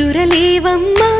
నిదురలేవమ్మా